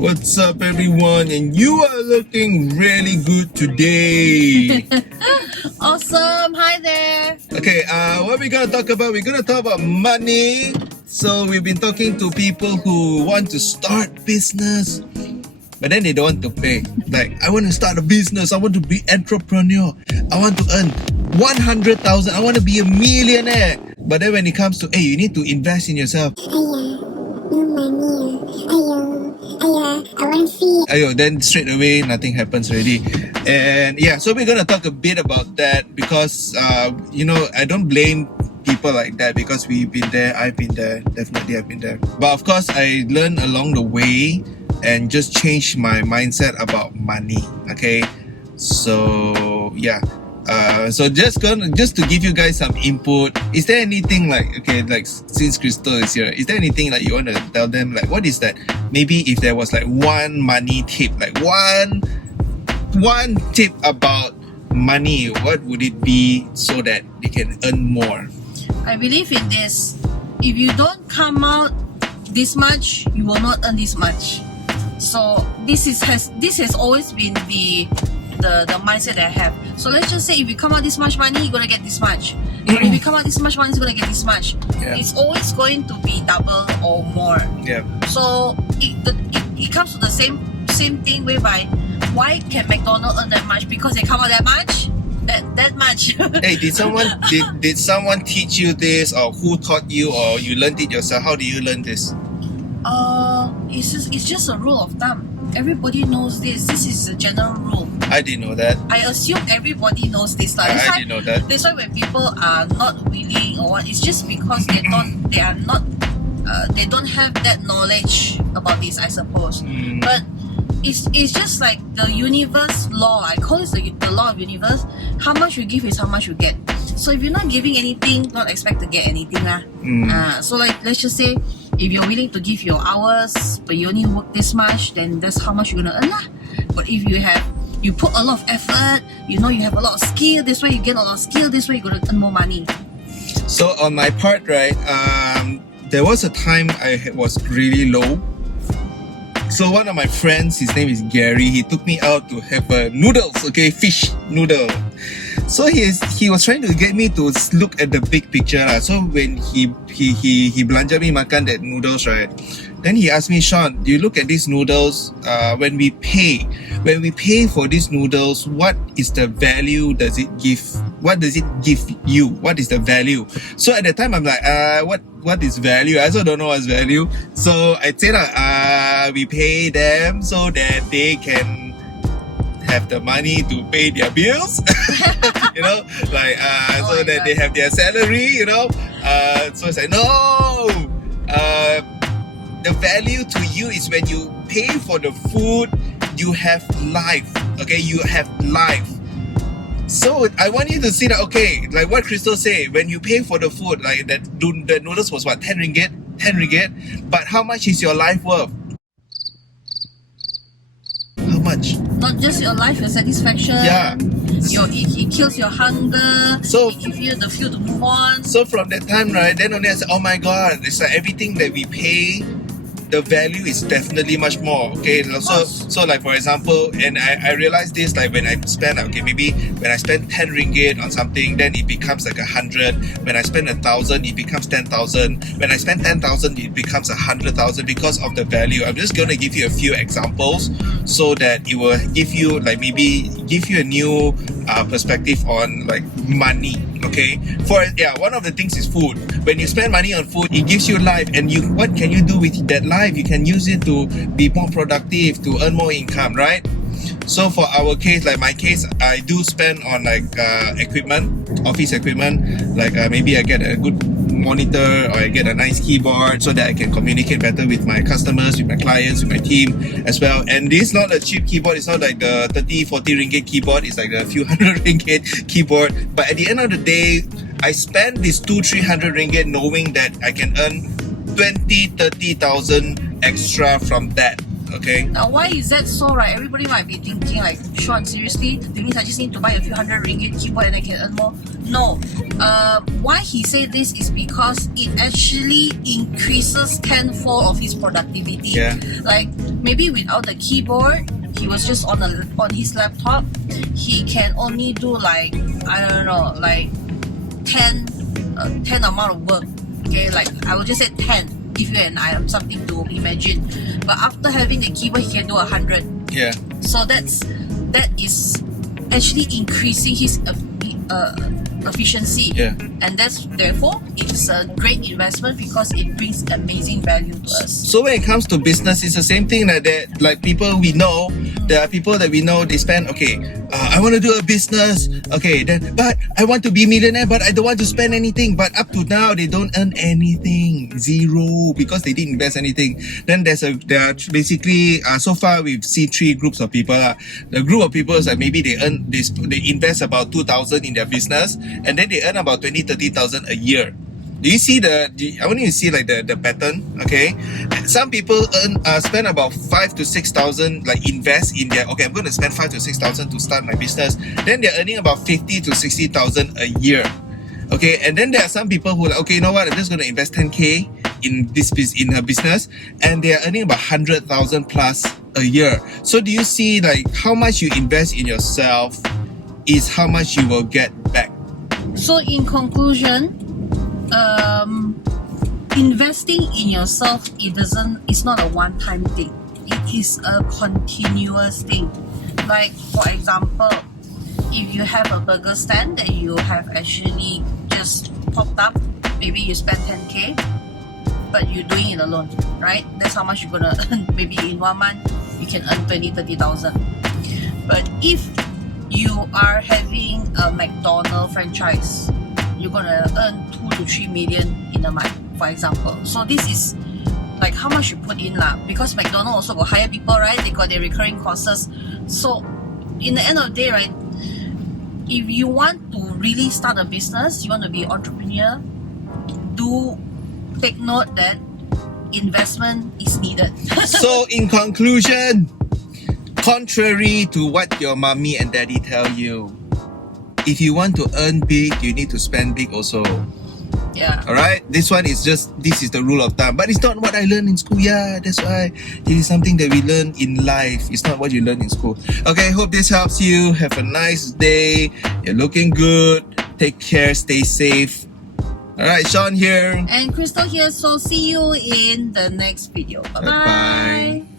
What's up, everyone? And you are looking really good today. Awesome. Hi there. Okay, what we're gonna talk about? We're gonna talk about money. So we've been talking to people who want to start business, but then they don't want to pay. Like, I want to start a business. I want to be entrepreneur. I want to earn 100,000. I want to be a millionaire. But then when it comes to, hey, you need to invest in yourself. No money. I want fee. Ayo, then straight away nothing happens already. And yeah, so we're gonna talk a bit about that because I don't blame people like that because we've been there, I've been there, definitely I've been there. But of course I learned along the way and just changed my mindset about money. Okay, so yeah. So just to give you guys some input, is there anything like since Krystle is here, is there anything like you want to tell them, like what is that? Maybe if there was like one money tip, like one tip about money, what would it be so that they can earn more? I believe in this. If you don't come out this much, you will not earn this much. So this has always been the mindset that I have. So let's just say if you come out this much money, you're gonna get this much. But if you come out this much money, you're gonna get this much. Yeah. It's always going to be double or more. Yeah. So it comes to the same thing whereby why can McDonald's earn that much? Because they come out that much. That much. Hey, did someone teach you this, or who taught you, or you learned it yourself? How do you learn this? It's just a rule of thumb. Everybody knows this. This is a general rule. I didn't know that. I assume everybody knows this. I didn't know that. That's why when people are not willing or what, it's just because they don't have that knowledge about this, I suppose. But it's just like the universe law. I call it the law of universe. How much you give is how much you get. So if you're not giving anything, don't expect to get anything. So like, let's just say, if you're willing to give your hours, but you only work this much, then that's how much you're gonna earn. But if you put a lot of effort, you have a lot of skill, this way you get a lot of skill, this way you're gonna earn more money. So on my part, right, there was a time I was really low. So one of my friends, his name is Gary, he took me out to have noodles, okay, fish noodle. So he was trying to get me to look at the big picture. So when he belanja me makan that noodles, right? Then he asked me, Sean, do you look at these noodles? When we pay for these noodles, what is the value does it give? What does it give you? What is the value? So at the time I'm like, what is value? I also don't know what's value. So I said, we pay them so that they can have the money to pay their bills, so that they have their salary, so it's like, no, the value to you is when you pay for the food, you have life, okay, you have life. So I want you to see that, okay, like what Krystle said, when you pay for the food, like the noodles was what, 10 ringgit, but how much is your life worth? How much? Not just your life, your satisfaction. Yeah. It kills your hunger. So it gives you the fuel to move on. So from that time, right, then only I said, oh my god, it's like everything that we pay, the value is definitely much more. Okay, so like for example, and I realized this, like when I spend, maybe when I spend 10 ringgit on something, then it becomes like 100. When I spend 1,000, it becomes 10,000. When I spend 10,000, it becomes 100,000 because of the value. I'm just gonna give you a few examples so that it will give you a new perspective on like money. Okay, one of the things is food. When you spend money on food, it gives you life, and what can you do with that life? You can use it to be more productive, to earn more income, right? So for our case, like my case, I do spend on like equipment, office equipment, like maybe I get a good monitor or I get a nice keyboard so that I can communicate better with my customers, with my clients, with my team as well. And this is not a cheap keyboard, it's not like the 30-40 ringgit keyboard, it's like a few hundred ringgit keyboard. But at the end of the day, I spend this 200-300 ringgit knowing that I can earn 20,000-30,000 extra from that. Okay. Now, why is that so, right? Everybody might be thinking like, Sean, seriously? That means I just need to buy a few hundred ringgit keyboard and I can earn more? No. Why he said this is because it actually increases tenfold of his productivity. Yeah. Like, maybe without the keyboard, he was just on his laptop, he can only do like, I don't know, like 10 amount of work. Okay, like I would just say 10, give you an item, something to imagine. But after having the keyboard, he can do 100. Yeah. So that is actually increasing his efficiency. Yeah. And that's therefore it's a great investment because it brings amazing value to us. So when it comes to business, it's the same thing that like people we know, there are people that we know, they spend, I want to do a business, but I want to be millionaire, but I don't want to spend anything. But up to now, they don't earn anything, zero, because they didn't invest anything. Then there are basically, so far we've seen 3 groups of people. The group of people is like maybe they invest about 2,000 in their business, and then they earn about 20-30,000 a year. Do you see I want you to see like the pattern, okay? Some people spend about 5,000 to 6,000, like invest in their, I'm going to spend 5,000 to 6,000 to start my business. Then they're earning about 50,000 to 60,000 a year, okay? And then there are some people who are like, you know what? I'm just going to invest 10K in her business, and they are earning about 100,000 plus a year. So do you see like how much you invest in yourself is how much you will get back? So in conclusion, investing in yourself, it's not a one-time thing. It is a continuous thing. Like for example, if you have a burger stand that you have actually just popped up, maybe you spend 10K, but you're doing it alone, right? That's how much you're gonna earn. Maybe in 1 month you can earn 20-30,000. But if you are having a McDonald's franchise, you're gonna earn 2 to 3 million in a month, for example. So this is like how much you put in lah. Because McDonald's also got hire people, right? They got their recurring costs. So in the end of the day, right, if you want to really start a business, you want to be an entrepreneur, do take note that investment is needed. So in conclusion, contrary to what your mommy and daddy tell you, if you want to earn big, you need to spend big also. Yeah. Alright? This is the rule of thumb. But it's not what I learned in school. Yeah, that's why it is something that we learn in life. It's not what you learn in school. Okay, hope this helps you. Have a nice day. You're looking good. Take care. Stay safe. Alright, Sean here. And Krystle here. So see you in the next video. Bye-bye. Bye-bye.